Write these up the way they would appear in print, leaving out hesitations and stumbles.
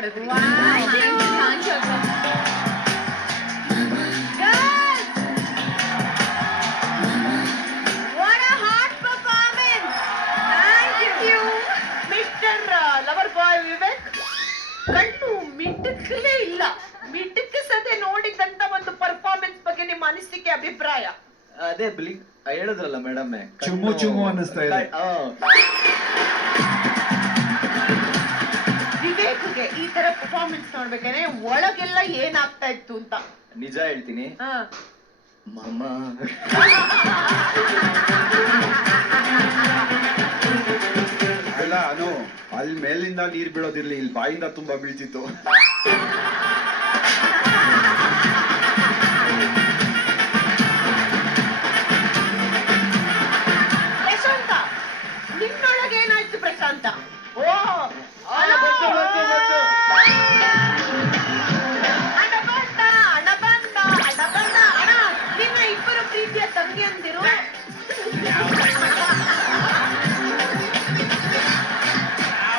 ಮಾಡಿದ್ರಿ. Lover boy Vivek ಕಣ್ಣು ಮಿಟುಕಲೇ ಇಲ್ಲ. ಮಿಟುಕಿಸದೆ ನೋಡಿದಂತ ಒಂದು ಪರ್ಫಾರ್ಮೆನ್ಸ್ ಬಗ್ಗೆ ನಿಮ್ಮ ಅನಿಸಿಕೆ, ಅಭಿಪ್ರಾಯ? ಅದೇ ಹೇಳಿದ್ರಲ್ಲ ಮೇಡಮ್, ಚುಮ್ಮು ಚುಮ್ಮು ಅನ್ನಿಸ್ತಾ ಇದೆ. ವಿವೇಕ್ಗೆ ಈ ತರ ಪರ್ಫಾರ್ಮೆನ್ಸ್ ನೋಡ್ಬೇಕಾದ್ರೆ ಒಳಗೆಲ್ಲ ಏನಾಗ್ತಾ ಇತ್ತು ಅಂತ ನಿಜ ಹೇಳ್ತೀನಿ ಮಾಮ. ಅಲ್ಲ ಅನು, ಅಲ್ಲಿ ಮೇಲಿಂದ ನೀರ್ ಬೀಳೋದಿರ್ಲಿ, ಇಲ್ಲಿ ಬಾಯಿಂದ ತುಂಬಾ ಬೀಳ್ತಿತ್ತು. ಪ್ರಶಾಂತ, ನಿನ್ನೊಳಗೆ ಏನಾಯ್ತು ಪ್ರಶಾಂತ? ಓ ನಿನ್ನ ಇಬ್ಬರು ಪ್ರೀತಿಯ ತಂಗಿಯಂದಿರು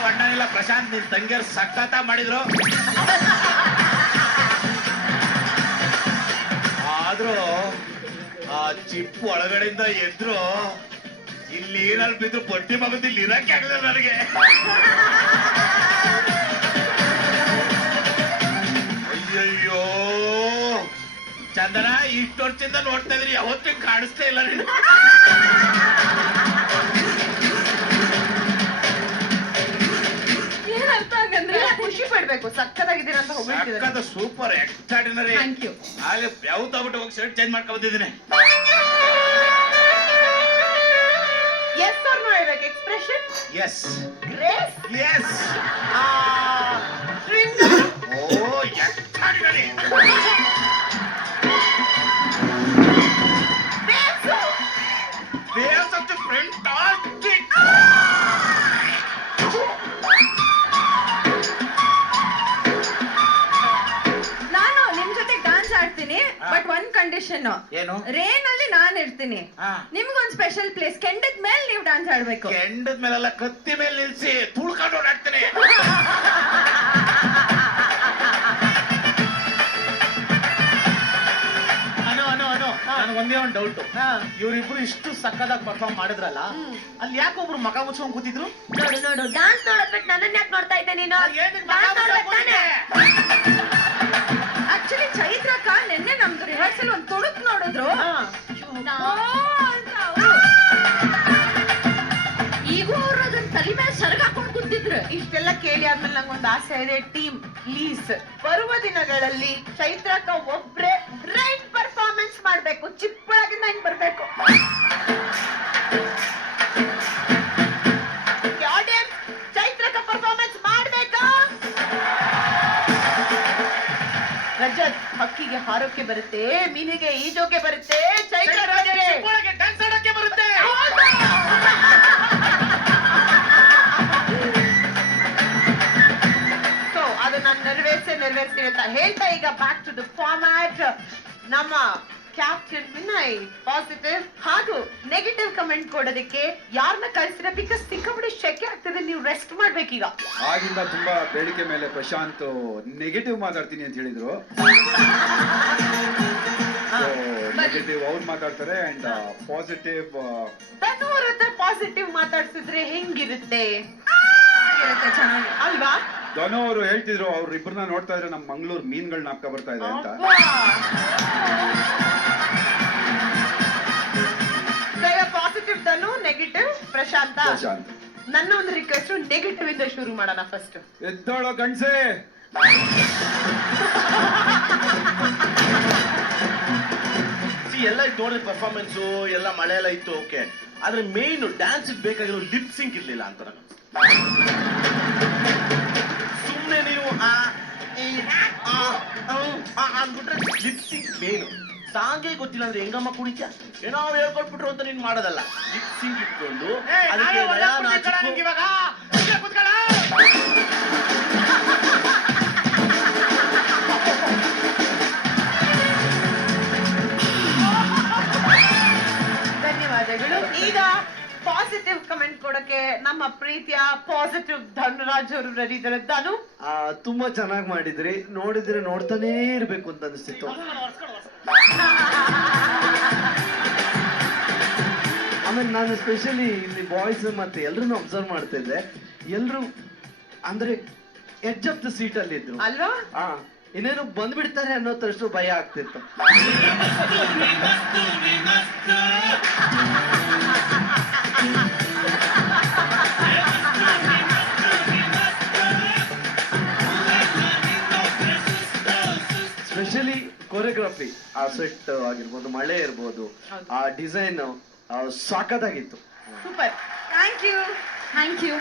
ಅಣ್ಣನಿಲ್ಲ ಪ್ರಶಾಂತ್, ನಿನ್ ತಂಗಿಯರು ಸಖತ ಮಾಡಿದ್ರು. ಆದ್ರೂ ಆ ಚಿಪ್ಪು ಒಳಗಡೆಯಿಂದ ಎದ್ರು ಇಲ್ಲಿ ನೀರಲ್ಲಿ ಬಿದ್ರು ಬಟ್ಟಿ ಮಗದ ಇಲ್ಲಿ ಇರಕ್ಕೆ ಆಗಲಿಲ್ಲ ನನಗೆ. ಅಯ್ಯಯ್ಯೋ ಚಂದನ, ಇಷ್ಟು ವರ್ಷದಿಂದ ನೋಡ್ತಾ ಇದ್ರಿ, ಯಾವತ್ತೂ ಕಾಣಿಸ್ತಾ ಇಲ್ಲ ನೀನು. ಏನರ್ಥ ಆಗಂದ್ರೆ ಖುಷಿ ಪಡ್ಬೇಕು, ಸಕ್ಕತ್ತಾಗಿದ್ದೀರ ಅಂತ ಹೋಗ್ಬಿಟ್ಟಿದ್ದಾರೆ. Super extraordinary. Thank you. ಅಲ್ಲಿ ಯಾವ ತಗೊಬಿಟ್ಟು ಹೋಗಿ ಶರ್ಟ್ ಚೇಂಜ್ ಮಾಡ್ಕೊ ಬಂದಿದ್ದೀನಿ. ಎಸ್ ಆರ್ ನೋ ಹೇಳ್ಬೇಕು. Expression yes grace yes. Oh extraordinary. There's such a fantastic. ನಾನು ನಿಮ್ ಜೊತೆ ಡಾನ್ಸ್ ಆಡ್ತೀನಿ, ಬಟ್ ಒಂದ್ ಕಂಡೀಷನ್. ಏನು? ರೇನ್ ಅಲ್ಲಿ ನಾನ್ ಇರ್ತೀನಿ, ನಿಮ್ಗೊಂದ್ ಸ್ಪೆಷಲ್ ಪ್ಲೇಸ್, ಕೆಂಡದ ಮೇಲೆ ನೀವು ಡಾನ್ಸ್ ಆಡ್ಬೇಕು. ಕೆಂಡದ ಮೇಲೆಲ್ಲ ಕತ್ತಿ ಮೇಲೆ ನಿಲ್ಸಿ ತುಳ್ಕೊಂಡು ಓಡಾಡ್ತೀನಿ. ಒಂದೇ ಒಂದು ಡೌಟ್, ಇವರಿಬ್ರು ಇಷ್ಟು ಸಕ್ಕದಾಗಿ ಪರ್ಫಾರ್ಮ್ ಮಾಡಿದ್ರಲ್ಲ, ಅಲ್ಲಿ ಯಾಕೆ ಒಬ್ರು ಮಗ ಮುಚ್ಕೊಂಡ್ ಕೂತಿದ್ರು? ನೋಡು ನೋಡು, ಡಾನ್ಸ್ ನೋಡಕ್ಬಿಟ್ಟು ನನ್ನನ್ನ ಯಾಕೆ ನೋಡ್ತಾ ಇದ್ದೆ ನೀನು? ಆಕ್ಚುಲಿ ಚೈತ್ರಕ್ಕ ನಿನ್ನೆ ನಮ್ದು ರಿಹರ್ಸಲ್ ಒಂದ್ ತುಡುಕ್ ನೋಡಿದ್ರು. ಈಗೂ ಅವ್ರು ಅದನ್ನ ತಲೆ ಮೇಲೆ ಸರಗ ಹಾಕೊಂಡು ಕೂತಿದ್ರು. ಇಷ್ಟೆಲ್ಲ ಕೇಳಿ ಆದ್ಮೇಲೆ ನಂಗೊಂದು ಆಸೆ ಇದೆ, ಟೀಮ್ ಪ್ಲೀಸ್ ಬರುವ ದಿನಗಳಲ್ಲಿ ಚೈತ್ರಕ್ಕ ಒಬ್ರೆ ರೈಟ್ ಪರ್ಫಾರ್ಮೆನ್ಸ್ ಮಾಡ್ಬೇಕು, ಚಿಪ್ಪಳಗಿಂದ ಹಿಂಗ್ ಬರ್ಬೇಕು. ಆಡಿಯನ್ಸ್ ಚೈತ್ರಕ್ಕ ಪರ್ಫಾರ್ಮೆನ್ಸ್ ಮಾಡ್ಬೇಕಾ? ರಜತ್ ಹಕ್ಕಿಗೆ ಹಾರೋಕೆ ಬರುತ್ತೆ, ಮೀನಿಗೆ ಈಜೋಕೆ ಬರುತ್ತೆ, ಚೈತ್ರಕ್ಕೆ ಡ್ಯಾನ್ಸ್ ಆಡೋಕೆ ಬರುತ್ತೆ. ಸೊ ಅದನ್ನ ನೆರವೇರಿಸ್ತೀನಿ ಅಂತ ಹೇಳ್ತಾ, ಈಗ ಬ್ಯಾಕ್ ಟು ದ ಫಾರ್ಮ್ಯಾಟ್. ನಮ್ಮ ಕ್ಯಾಪ್ಟನ್ ವಿನಯ್ ಪಾಸಿಟಿವ್ ಹಾಗೂ ನೆಗೆಟಿವ್ ಕಮೆಂಟ್ ಕೊಡೋದಕ್ಕೆ ಯಾರನ್ನ ಕಳಿಸಿರ? ಬಿಕಾಸ್ ಸಿಕ್ಕಾಪಟ್ಟೆ ಶೆಕೆ ಆಗ್ತದೆ, ನೀವು ರೆಸ್ಟ್ ಮಾಡ್ಬೇಕೀಗ. ಆಗಿಂದ ತುಂಬಾ ಬೇಡಿಕೆ ಮೇಲೆ ಪ್ರಶಾಂತ್ ನೆಗೆಟಿವ್ ಮಾತಾಡ್ತೀನಿ ಅಂತ ಹೇಳಿದ್ರು. ನೆಗೆಟಿವ್ ಅವ್ರು ಮಾತಾಡ್ತಾರೆ ಅಂಡ್ ಪಾಸಿಟಿವ್ ತನ್ನೂರ ಹತ್ರ ಪಾಸಿಟಿವ್ ಮಾತಾಡ್ಸಿದ್ರೆ ಹೆಂಗಿರುತ್ತೆ ಚೆನ್ನಾಗಿ ಅಲ್ವಾ? ಧನು ಅವರು ಹೇಳ್ತಿದ್ರು, ಅವ್ರಿಬ್ರನ್ನ ನೋಡ್ತಾ ಇದ್ರೆ ನಮ್ ಮಂಗಳೂರು ಮೀನ್ಗಳ್ ನಾಪ್ಕ ಬರ್ತಾ ಇದೆ ಅಂತ. ಪಾಸಿಟಿವ್ ಧನು, ನೆಗೆಟಿವ್ ಪ್ರಶಾಂತ. ಪ್ರಶಾಂತ್, ನನ್ನ ಒಂದು ರಿಕ್ವೆಸ್ಟ್, ನೆಗೆಟಿವ್ ಇಂದ ಶುರು ಮಾಡೋಣ ಫಸ್ಟ್. ಎದ್ದೋಳೋ ಗಂಡ್ಸೆ. ಎಲ್ಲ ಇತ್ತು ನೋಡಿದ ಪರ್ಫಾರ್ಮೆನ್ಸು ಎಲ್ಲ ಮಳೆ ಎಲ್ಲ ಇತ್ತು, ಓಕೆ. ಆದ್ರೆ ಮೇನ್ ಡ್ಯಾನ್ಸ್ ಬೇಕಾಗಿರೋ ಲಿಪ್ ಸಿಂಕ್ ಇರ್ಲಿಲ್ಲ ಅಂತ ನನಗೆ. ಸುಮ್ಮನೆ ನೀವು ಅಂದ್ಬಿಟ್ರೆ ಲಿಪ್ ಸಿಂಕ್ ಮೇನು. ಸಾಂಗೇ ಗೊತ್ತಿಲ್ಲ ಅಂದ್ರೆ ಹೆಂಗಮ್ಮ ಕುಡಿತ ಏನೋ ಹೇಳ್ಕೊಟ್ಬಿಟ್ರು ಅಂತ ನೀನ್ ಮಾಡೋದಲ್ಲ. ಲಿಪ್ ಸಿಂಕ್ ಇಟ್ಕೊಂಡು ಧನ್ಯವಾದಗಳು. ಈಗ ಪಾಸಿಟಿವ್ ಕಮೆಂಟ್ ಕೊಡಕ್ಕೆ ನಮ್ಮ ಪ್ರೀತಿಯ ಪಾಸಿಟಿವ್ ಧನುರಾಜ್ ಅವರು ರೆಡಿ ಇದ್ದಾರೆ. ಧನು ತುಂಬಾ ಚೆನ್ನಾಗಿ ಮಾಡಿದ್ರಿ, ನೋಡಿದ್ರೆ ನೋಡ್ತಾನೇ ಇರ್ಬೇಕು ಅಂತ ಅನಿಸ್ತಿತ್ತು. ಆಮೇಲೆ ನಾನು ಸ್ಪೆಷಲಿ ಇಲ್ಲಿ ಬಾಯ್ಸ್ ಮತ್ತೆ ಎಲ್ರನ್ನೂ ಅಬ್ಸರ್ವ್ ಮಾಡ್ತಾ ಇದ್ದೆ. ಎಲ್ರು ಅಂದ್ರೆ ಎಡ್ಜ್ ಆಫ್ ದ ಸೀಟ್ ಅಲ್ಲಿ ಇದ್ರು. ಅಲ್ವಾ? ಇನ್ನೇನು ಬಂದ್ಬಿಡ್ತಾರೆ ಅನ್ನೋ ತರಷ್ಟು ಭಯ ಆಗ್ತಿತ್ತು. ಸ್ಪೆಷಲಿ ಕೊರಿಯೋಗ್ರಫಿ, ಆ ಸೆಟ್ ಆಗಿರ್ಬೋದು, ಮಳೆ ಇರ್ಬೋದು, ಆ ಡಿಸೈನ್ ಸಾಕಾಗಿತ್ತು. ಸೂಪರ್. Thank you.